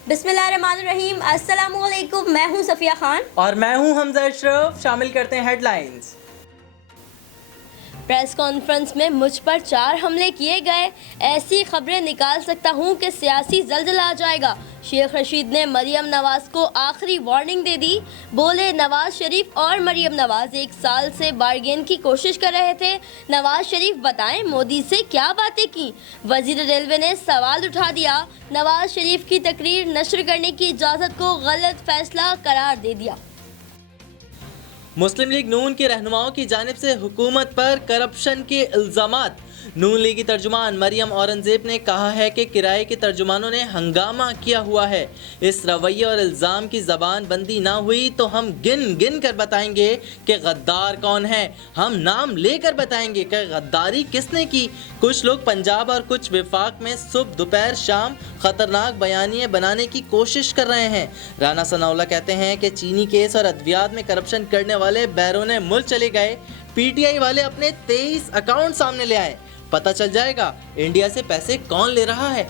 बिस्मिल्लाहिर्रहमानिर्रहीम, अस्सलामुअलैकुम। मैं हूं सफिया खान और मैं हूं हमजा अशरफ। शामिल करते हैं हेडलाइंस। प्रेस कॉन्फ्रेंस में मुझ पर 4 हमले किए गए, ऐसी खबरें निकाल सकता हूं कि सियासी जल्जला आ जाएगा। शेख रशीद ने मरियम नवाज को आखिरी वार्निंग दे दी। बोले नवाज शरीफ और मरियम नवाज 1 साल से बार्गेन की कोशिश कर रहे थे। नवाज शरीफ बताएं मोदी से क्या बातें की। वजीर रेलवे ने सवाल उठा दिया। नवाज शरीफ की तकरीर नशर करने की इजाज़त को गलत फैसला करार दे दिया। मुस्लिम लीग नून के रहनुमाओं की जानिब से हुकूमत पर करप्शन के इल्ज़ामात। नून लीग की तर्जुमान मरियम औरंगजेब ने कहा है कि किराए के तर्जुमानों ने हंगामा किया हुआ है। इस रवैये और इल्ज़ाम की ज़बान बंदी ना हुई तो हम गिन गिन कर बताएंगे कि गद्दार कौन है। हम नाम लेकर बताएंगे कि गद्दारी किसने की। कुछ लोग पंजाब और कुछ विफाक में सुबह दोपहर शाम खतरनाक बयानिए बनाने की कोशिश कर रहे हैं। राना सनाउल्लाह कहते हैं कि चीनी केस और अद्वियात में करप्शन करने वाले बैरून मुल्क चले गए। पीटीआई वाले अपने 23 अकाउंट सामने ले आए, पता चल जाएगा इंडिया से पैसे कौन ले रहा है।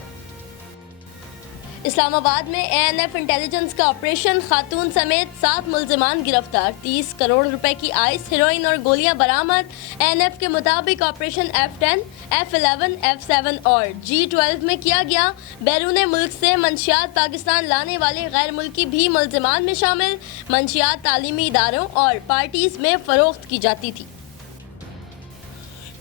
इस्लामाबाद में एएनएफ इंटेलिजेंस का ऑपरेशन, खातून समेत 7 मुल्जिमान गिरफ्तार। 30 करोड़ रुपए की आइस, हेरोइन और गोलियां बरामद। एएनएफ के मुताबिक ऑपरेशन F10, F11, F7 और G12 में किया गया। बैरून मुल्क से मंशियात पाकिस्तान लाने वाले गैर मुल्की भी मुल्जिमान में शामिल। मंशियात तालीमी इदारों और पार्टीज में फरोख्त की जाती थी।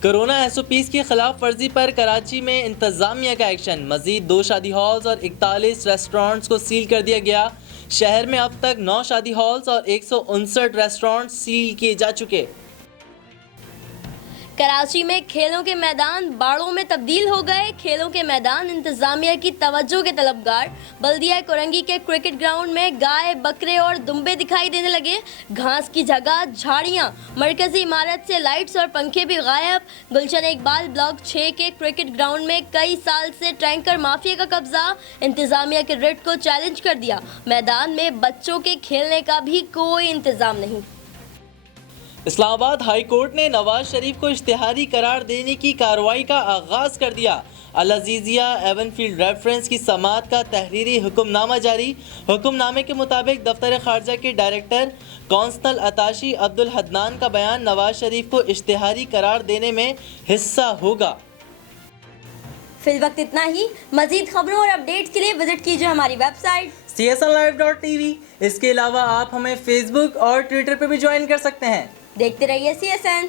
कोरोना SOPs की खिलाफ वर्जी पर कराची में इंतजामिया का एक्शन। मजीद 2 शादी हॉल्स और 41 रेस्टोरेंट्स को सील कर दिया गया। शहर में अब तक 9 शादी हॉल्स और 159 रेस्टोरेंट्स सील किए जा चुके। कराची में खेलों के मैदान बाड़ों में तब्दील हो गए। खेलों के मैदान इंतजामिया की तवज्जो के तलबगार। बल्दिया कोरंगी के क्रिकेट ग्राउंड में गाय, बकरे और दुम्बे दिखाई देने लगे। घास की जगह झाड़ियां। मरकजी इमारत से लाइट्स और पंखे भी गायब। गुलशन इकबाल ब्लॉक 6 के क्रिकेट ग्राउंड में कई साल से टैंकर माफिया का कब्जा। इंतजामिया के रिट को चैलेंज कर दिया। मैदान में बच्चों के खेलने का भी कोई इंतजाम नहीं। इस्लामाबाद हाई कोर्ट ने नवाज शरीफ को इश्तिहारी करार देने की कार्रवाई का आगाज कर दिया। अल अजीजिया एवनफील्ड रेफरेंस की समाअत का तहरीरी हुक्मनामा जारी। हुक्मनामे के मुताबिक दफ्तर खारजा के डायरेक्टर कौंसल अताशी अब्दुल हदनान का बयान नवाज शरीफ को इश्तिहारी करार देने में हिस्सा होगा। फिलवक्त इतना ही। मजीद खबरों और अपडेट्स के लिए विजिट कीजिए हमारी वेबसाइट CSNlive.tv। इसके अलावा आप हमें फेसबुक और ट्विटर पर भी ज्वाइन कर सकते हैं। देखते रहिए CSN।